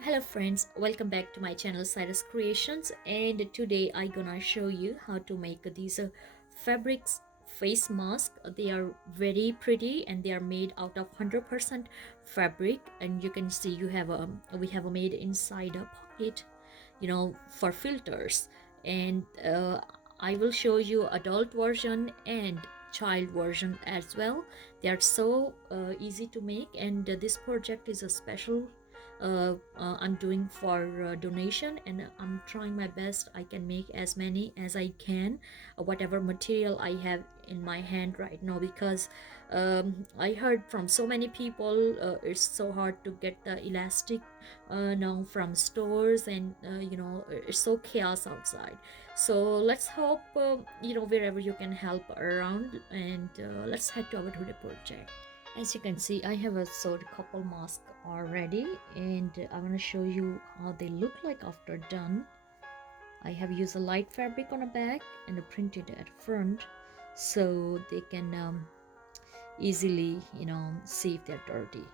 Hello friends, welcome back to my channel Cyrus Creations, and today I gonna show you how to make these fabrics face mask. They are very pretty and they are made out of 100% fabric, and you can see we have a made inside a pocket, for filters. And I will show you adult version and child version as well. They are so easy to make, and this project is a special I'm doing for donation, and I'm trying my best. I can make as many as I can, whatever material I have in my hand right now, because I heard from so many people it's so hard to get the elastic now from stores, and it's so chaos outside. So let's hope wherever you can help around, and let's head to our today project. As you can see, I have a sewed couple mask already, and I want to show you how they look like after done. I have used a light fabric on the back and printed at front, so they can easily see if they're dirty.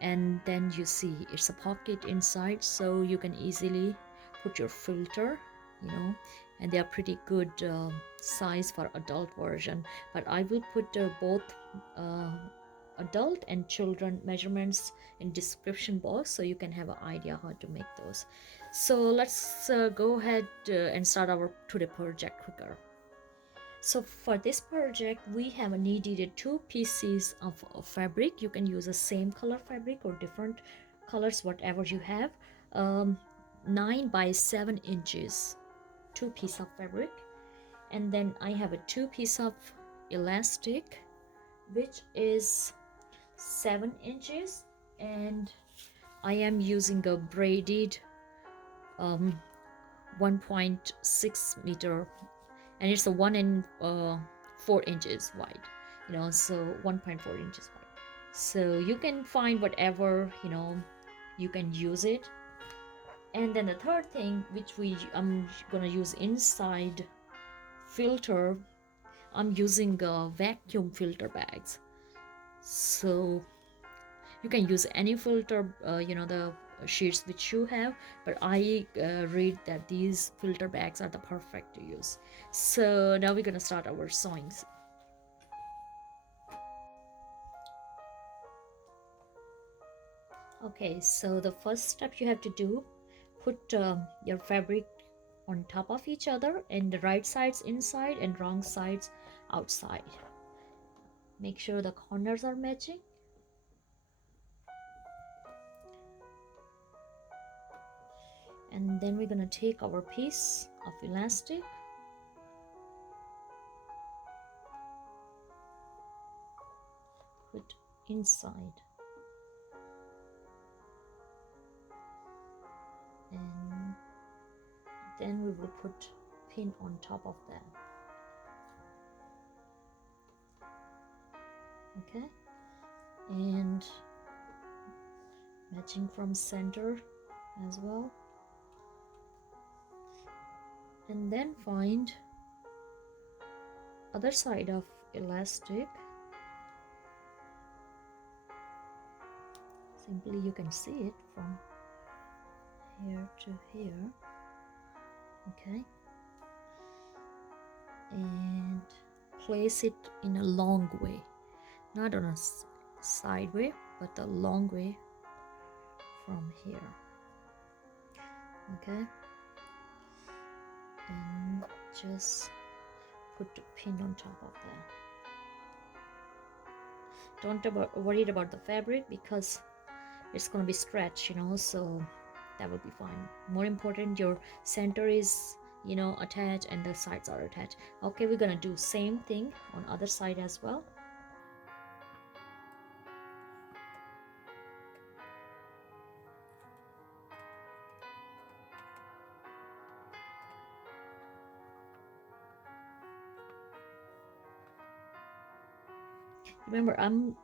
And then you see it's a pocket inside, so you can easily put your filter, you know and they are pretty good size for adult version, but I will put both uh, adult and children measurements in description box, so you can have an idea how to make those. So let's go ahead and start our today project quicker. So for this project, we have needed two pieces of fabric. You can use the same color fabric or different colors, whatever you have. 9 by 7 inches, two piece of fabric. And then I have a two piece of elastic, which is 7 inches. And I am using a braided 1.6 meter, and it's a 1 and 4 inches wide, so 1.4 inches wide. So you can find whatever you can use it. And then the third thing, which I'm gonna use inside filter, I'm using vacuum filter bags. So you can use any filter, the sheets which you have, but I read that these filter bags are the perfect to use. So now we're gonna start our sewing. Okay, so the first step you have to do, put your fabric on top of each other, and the right sides inside and wrong sides outside. Make sure the corners are matching. And then we're gonna take our piece of elastic, put inside, and then we will put pin on top of that. Okay, and matching from center as well. And then find other side of elastic. Simply you can see it from here to here. Okay, and place it in a long way, not on a side way, but a long way from here. Okay, and just put a pin on top of that. Don't worry about the fabric, because it's going to be stretched, so that will be fine. More important, your center is attached and the sides are attached. Okay, we're gonna do same thing on other side as well. Remember, I'm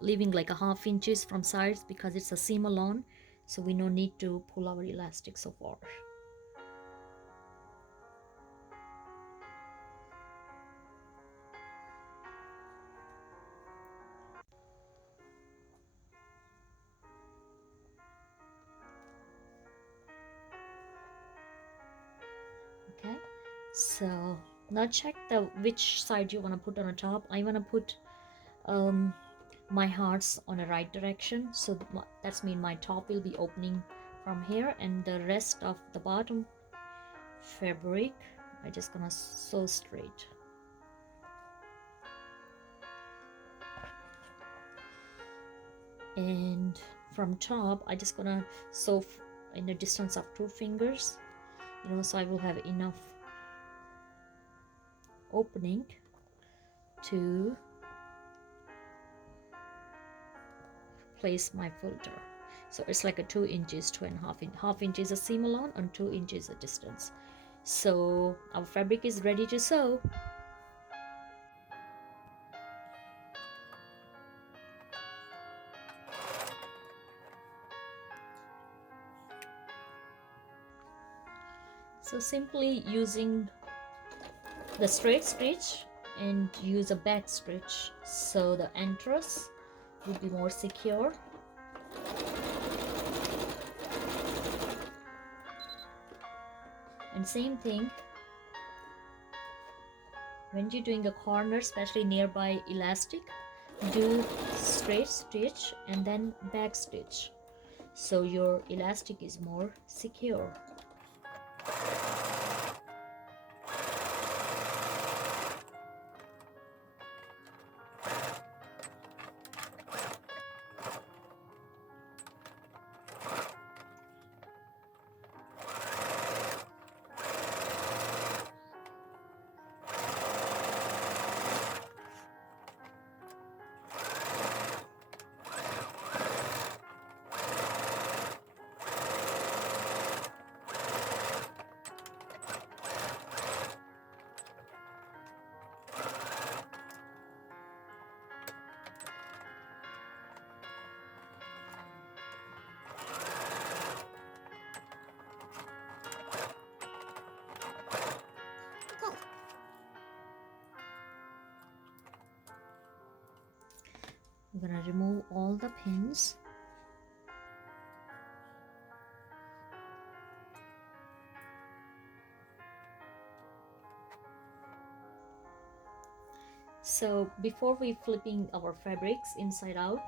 leaving like a half inches from sides because it's a seam alone, so we no need to pull our elastic so far. So now check which side you want to put on the top. I want to put my hearts on the right direction, so that's mean my top will be opening from here, and the rest of the bottom fabric I just gonna sew straight. And from top I just gonna sew in a distance of 2 fingers, so I will have enough opening to place my filter. So it's like a 2 inches, 2.5 inches a seam along and 2 inches a distance. So our fabric is ready to sew. So simply using the straight stitch and use a back stitch so the entrance will be more secure. And same thing when you're doing a corner, especially nearby elastic, do straight stitch and then back stitch so your elastic is more secure. I'm gonna remove all the pins. So before we flipping our fabrics inside out,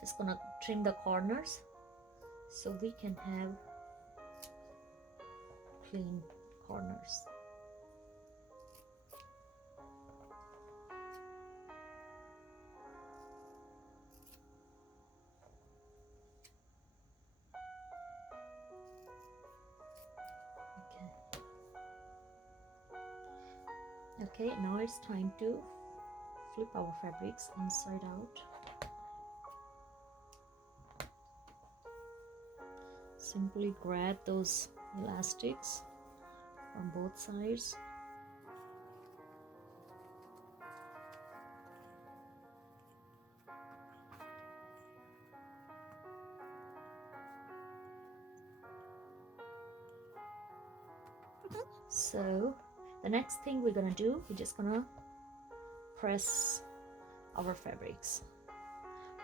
just gonna trim the corners so we can have clean corners. Okay, now it's time to flip our fabrics inside out. Simply grab those elastics from both sides. So the next thing we're gonna do, we're just gonna press our fabrics.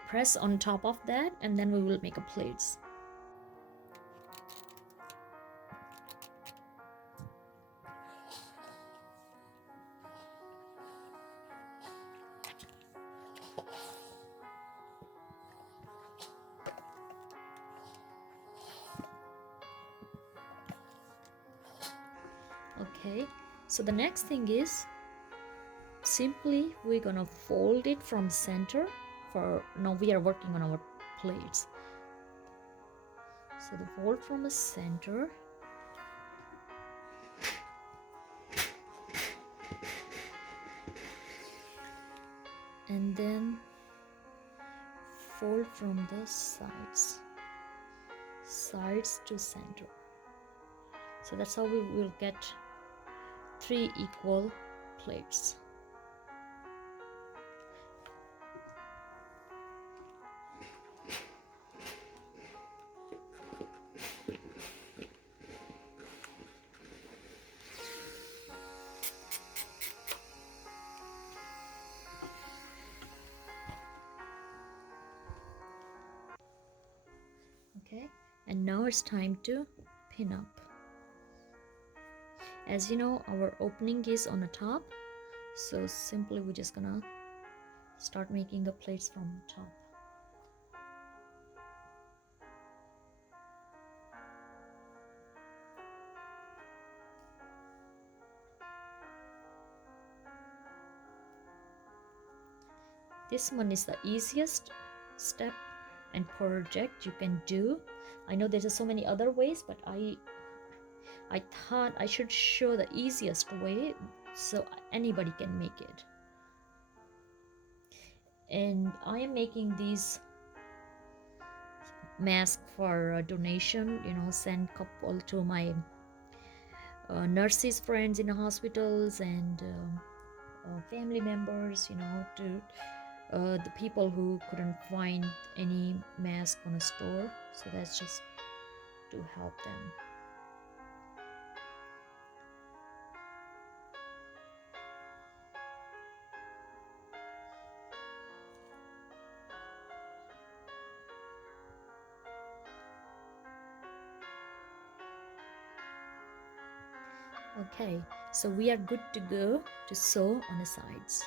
Press on top of that, and then we will make a plates. Okay, so the next thing is simply we're gonna fold it from center. For now we are working on our plates, so the fold from the center, and then fold from the sides to center. So that's how we will get 3 equal plates. Okay, and now it's time to pin up. As you know, our opening is on the top, so simply we're just gonna start making the plates from top. This one is the easiest step and project you can do. I know there's so many other ways, but I thought I should show the easiest way so anybody can make it. And I am making these masks for a donation, send couple to my nurses friends in the hospitals and family members, to the people who couldn't find any mask on a store. So that's just to help them. Okay, so we are good to go to sew on the sides.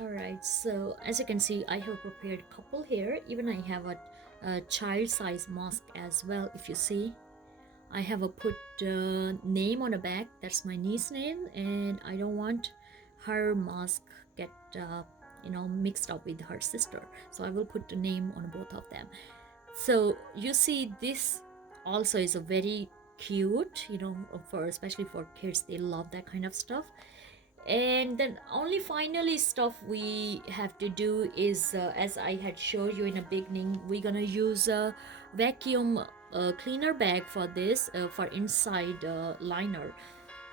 Alright, so as you can see, I have prepared a couple here. Even I have a child size mask as well. If you see, I have a put name on the back. That's my niece's name, and I don't want her mask get mixed up with her sister, so I will put the name on both of them. So you see, this also is a very cute, for especially for kids. They love that kind of stuff. And then only finally stuff we have to do is, as I had showed you in the beginning, we're gonna use a vacuum cleaner bag for this, for inside liner.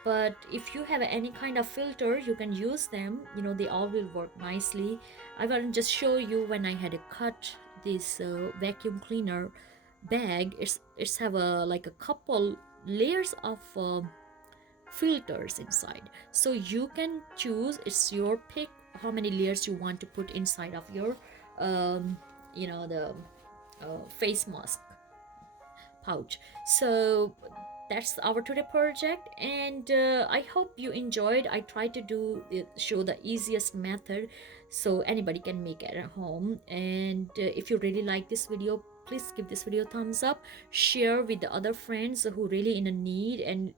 But if you have any kind of filter, you can use them. They all will work nicely. I will just show you when I had to cut this vacuum cleaner bag. It's have a like a couple layers of filters inside, so you can choose. It's your pick how many layers you want to put inside of your the face mask pouch. So that's our today project, and I hope you enjoyed. I tried to show the easiest method so anybody can make it at home. And if you really like this video, please give this video a thumbs up, share with the other friends who really in a need, and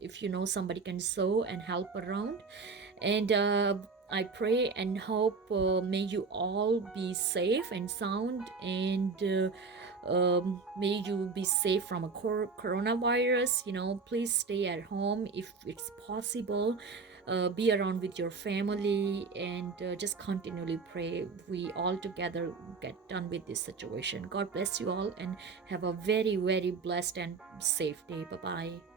if you know somebody can sew and help around. And I pray and hope may you all be safe and sound, and may you be safe from a coronavirus. Please stay at home if it's possible. Be around with your family, and just continually pray we all together get done with this situation. God bless you all, and have a very, very blessed and safe day. Bye bye.